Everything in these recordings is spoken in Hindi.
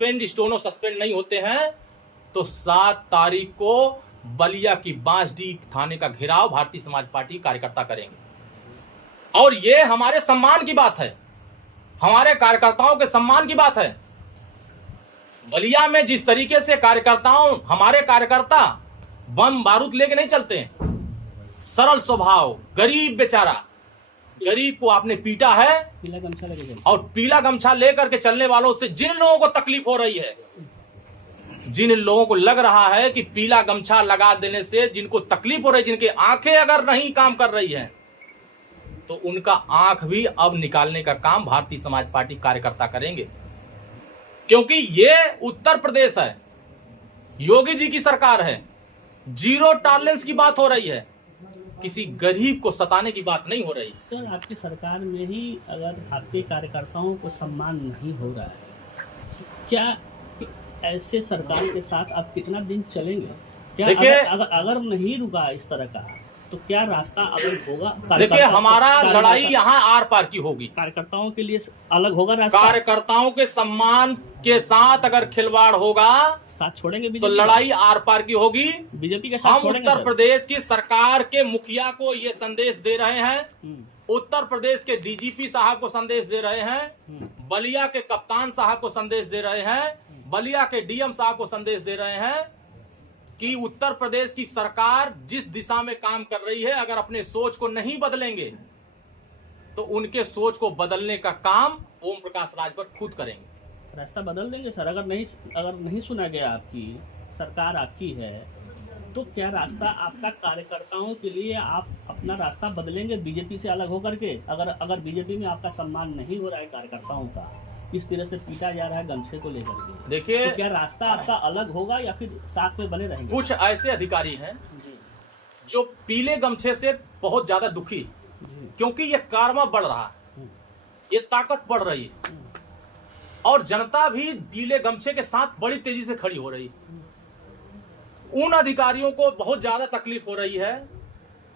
स्टोनो सस्पेंड नहीं होते हैं तो 7 तारीख को बलिया की बांसडीह थाने का घेराव भारतीय समाज पार्टी कार्यकर्ता करेंगे। और ये हमारे सम्मान की बात है, हमारे कार्यकर्ताओं के सम्मान की बात है। बलिया में जिस तरीके से हमारे कार्यकर्ता बम बारूद लेके नहीं चलते हैं, सरल स्वभाव, गरीब बेचारा, गरीब को आपने पीटा है पीला गमछा लेके और पीला गमछा लेकर के चलने वालों से जिन लोगों को तकलीफ हो रही है, जिन लोगों को लग रहा है कि पीला गमछा लगा देने से जिनको तकलीफ हो रही है, जिनकी आंखें अगर नहीं काम कर रही है, तो उनका आंख भी अब निकालने का काम भारतीय समाज पार्टी कार्यकर्ता करेंगे। क्योंकि ये उत्तर प्रदेश है, योगी जी की सरकार है, जीरो टॉलरेंस की बात हो रही है, किसी गरीब को सताने की बात नहीं हो रही। सर, आपकी सरकार में ही अगर आपके कार्यकर्ताओं को सम्मान नहीं हो रहा है, क्या ऐसे सरकार के साथ आप कितना दिन चलेंगे? क्या देखिए, अगर नहीं रुका इस तरह का तो क्या रास्ता अलग होगा? देखिए, हमारा लड़ाई यहाँ आर पार की होगी। कार्यकर्ताओं के लिए अलग होगा रास्ता। कार्यकर्ताओं के सम्मान के साथ अगर खिलवाड़ होगा, साथ छोड़ेंगे तो लड़ाई आर पार की होगी। बीजेपी के साथ हम छोड़ेंगे। उत्तर प्रदेश की सरकार के मुखिया को ये संदेश दे रहे हैं, उत्तर प्रदेश के डीजीपी साहब को संदेश दे रहे हैं, बलिया के कप्तान साहब को संदेश दे रहे हैं, बलिया के डीएम साहब को संदेश दे रहे हैं कि उत्तर प्रदेश की सरकार जिस दिशा में काम कर रही है, अगर अपने सोच को नहीं बदलेंगे तो उनके सोच को बदलने का काम ओम प्रकाश राजभर खुद करेंगे। रास्ता बदल देंगे सर। अगर नहीं सुना गया, आपकी सरकार आपकी है, तो क्या रास्ता आपका कार्यकर्ताओं के लिए आप अपना रास्ता बदलेंगे बीजेपी से अलग होकर के? अगर बीजेपी में आपका सम्मान नहीं हो रहा है कार्यकर्ताओं का, इस तरह से पीटा जा रहा है गमछे को लेकर के, देखिए, तो क्या रास्ता आपका अलग होगा या फिर साथ में बने रहेंगे? कुछ ऐसे अधिकारी हैं जो पीले गमछे से बहुत ज्यादा दुखी, क्योंकि ये कारवा बढ़ रहा है, ये ताकत बढ़ रही है और जनता भी पीले गमछे के साथ बड़ी तेजी से खड़ी हो रही है। उन अधिकारियों को बहुत ज्यादा तकलीफ हो रही है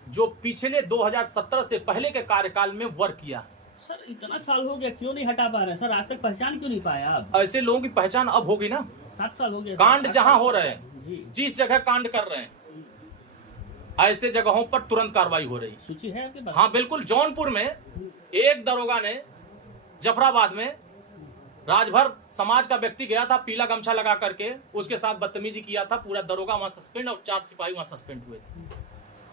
जो पिछले 2017 से पहले के कार्यकाल में वर्क किया। सर, इतना साल हो गया, क्यों नहीं हटा पा रहे हैं सर? आज तक पहचान क्यों नहीं पाया आप? ऐसे लोगों की पहचान अब होगी ना। 7 साल हो गया। कांड जहां हो रहे हैं, जिस जगह कांड कर रहे हैं, ऐसे जगहों पर तुरंत कार्रवाई हो रही। सूची है आपके पास? हाँ बिल्कुल। जौनपुर में एक दरोगा ने, जफराबाद में राजभर समाज का व्यक्ति गया था, पीला गमछा लगा करके उसके साथ बदतमीजी किया था, पूरा दरोगा वहां सस्पेंड और 4 सिपाही वहां सस्पेंड हुए थे।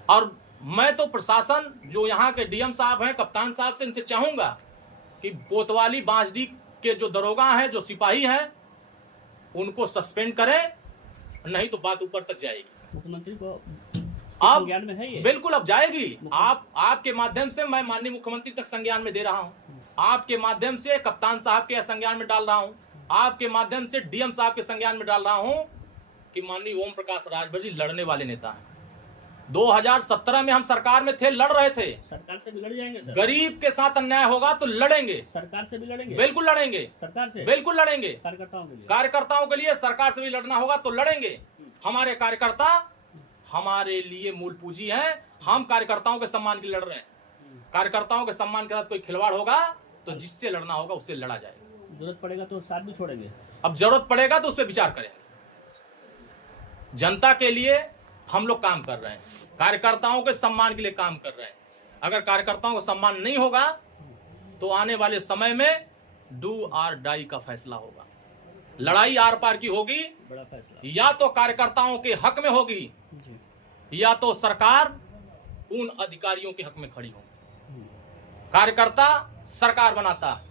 और मैं तो प्रशासन, जो यहाँ के डीएम साहब हैं, कप्तान साहब से इनसे चाहूंगा कि कोतवाली बांसडीह के जो दरोगा हैं, जो सिपाही हैं, उनको सस्पेंड करें, नहीं तो बात ऊपर तक जाएगी। मुख्यमंत्री को आप संज्ञान में है ये? बिल्कुल अब जाएगी। आपके माध्यम से मैं माननीय मुख्यमंत्री तक संज्ञान में दे रहा हूं, आपके माध्यम से कप्तान साहब के संज्ञान में डाल रहा हूं, आपके माध्यम से डीएम साहब के संज्ञान में डाल रहा हूं कि माननीय ओम प्रकाश राजभर जी लड़ने वाले नेता हैं। 2017 में हम सरकार में थे, लड़ रहे थे। सरकार से भी लड़ जाएंगे सर? गरीब के साथ अन्याय होगा तो लड़ेंगे। सरकार से भी लड़ेंगे? बिल्कुल लड़ेंगे। सरकार से? बिल्कुल लड़ेंगे। कार्यकर्ताओं के लिए सरकार से भी लड़ना होगा तो लड़ेंगे। हमारे कार्यकर्ता हमारे लिए मूल पूंजी है। हम कार्यकर्ताओं के सम्मान के लिए लड़ रहे हैं। कार्यकर्ताओं के सम्मान के साथ कोई खिलवाड़ होगा तो जिससे लड़ना होगा उससे लड़ा जाएगा। जरूरत पड़ेगा तो साथ भी छोड़ेंगे। अब जरूरत पड़ेगा तो उस पर विचार करेंगे। जनता के लिए हम लोग काम कर रहे हैं, कार्यकर्ताओं के सम्मान के लिए काम कर रहे हैं। अगर कार्यकर्ताओं को सम्मान नहीं होगा तो आने वाले समय में डू और डाई का फैसला होगा। लड़ाई आर पार की होगी, बड़ा फैसला। या तो कार्यकर्ताओं के हक में होगी या तो सरकार उन अधिकारियों के हक में खड़ी होगी। कार्यकर्ता सरकार बनाता है।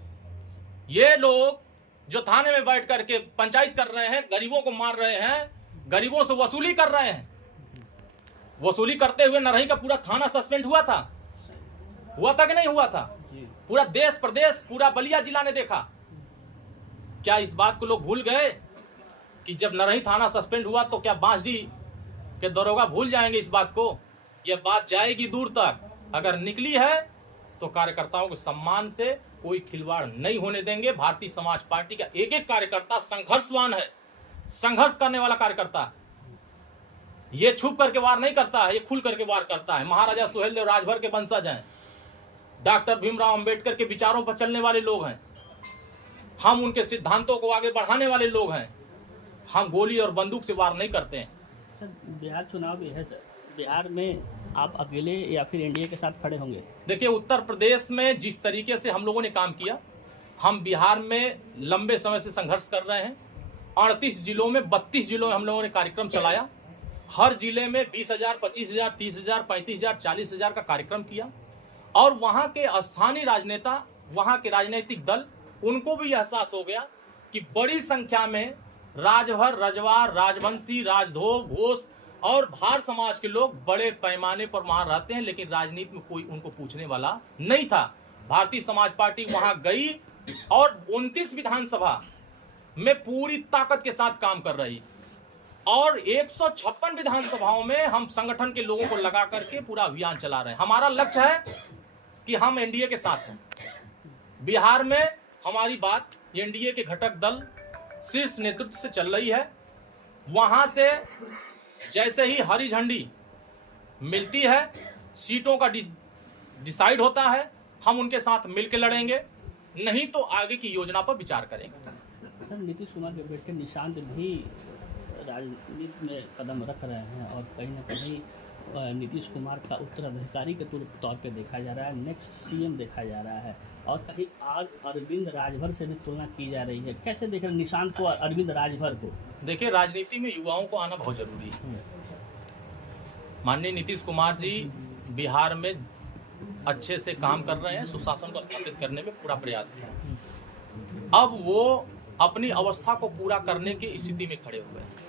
ये लोग जो थाने में बैठ करके पंचायत कर रहे हैं, गरीबों को मार रहे हैं, गरीबों से वसूली कर रहे हैं, वसूली करते हुए नरही का पूरा थाना सस्पेंड हुआ था कि नहीं हुआ था? पूरा देश प्रदेश, पूरा बलिया जिला ने देखा। क्या इस बात को लोग भूल गए कि जब नरही थाना सस्पेंड हुआ तो क्या बांसडीह के दरोगा भूल जाएंगे इस बात को? यह बात जाएगी दूर तक। अगर निकली है तो कार्यकर्ताओं के सम्मान से कोई खिलवाड़ नहीं होने देंगे। भारतीय समाज पार्टी का एक एक कार्यकर्ता संघर्षवान है, संघर्ष करने वाला कार्यकर्ता। ये छुप करके वार नहीं करता है, ये खुल करके वार करता है। महाराजा सुहेलदेव राजभर के वंशज हैं, डॉक्टर भीमराव अंबेडकर के विचारों पर चलने वाले लोग हैं। हम उनके सिद्धांतों को आगे बढ़ाने वाले लोग हैं। हम गोली और बंदूक से वार नहीं करते हैं। सर बिहार चुनाव भी है सर, बिहार में आप अकेले या फिर एनडीए के साथ खड़े होंगे? देखिए, उत्तर प्रदेश में जिस तरीके से हम लोगों ने काम किया, हम बिहार में लंबे समय से संघर्ष कर रहे हैं। 38 जिलों में 32 जिलों में हम लोगों ने कार्यक्रम चलाया। हर जिले में 20,000, 25,000, 30,000, 35,000, 40,000 का कार्यक्रम किया। और वहां के स्थानीय राजनेता, वहां के राजनीतिक दल, उनको भी एहसास हो गया कि बड़ी संख्या में राजभर, रजवार, राजवंशी, राजधोव, घोष और भार समाज के लोग बड़े पैमाने पर वहां रहते हैं, लेकिन राजनीति में कोई उनको पूछने वाला नहीं था। भारतीय समाज पार्टी वहां गई और 29 विधानसभा में पूरी ताकत के साथ काम कर रही, और 156 विधानसभाओं में हम संगठन के लोगों को लगा करके पूरा अभियान चला रहे हैं। हमारा लक्ष्य है कि हम एनडीए के साथ हैं। बिहार में हमारी बात एनडीए के घटक दल शीर्ष नेतृत्व से चल रही है। वहां से जैसे ही हरी झंडी मिलती है, सीटों का डिसाइड होता है, हम उनके साथ मिलकर लड़ेंगे, नहीं तो आगे की योजना पर विचार करेंगे। सर नीतीश कुमार के बेटे निशांत भी राजनीति में कदम रख रहे हैं और कहीं ना कहीं नीतीश कुमार का उत्तराधिकारी के तौर पे देखा जा रहा है, नेक्स्ट सीएम देखा जा रहा है, और कहीं आज अरविंद राजभर से भी तुलना की जा रही है। कैसे देख रहे हैं निशांत को, अरविंद राजभर को? देखिए, राजनीति में युवाओं को आना बहुत जरूरी है। माननीय नीतीश कुमार जी बिहार में अच्छे से काम कर रहे हैं, सुशासन को स्थापित करने में पूरा प्रयास किया। अब वो अपनी अवस्था को पूरा करने की स्थिति में खड़े हुए हैं।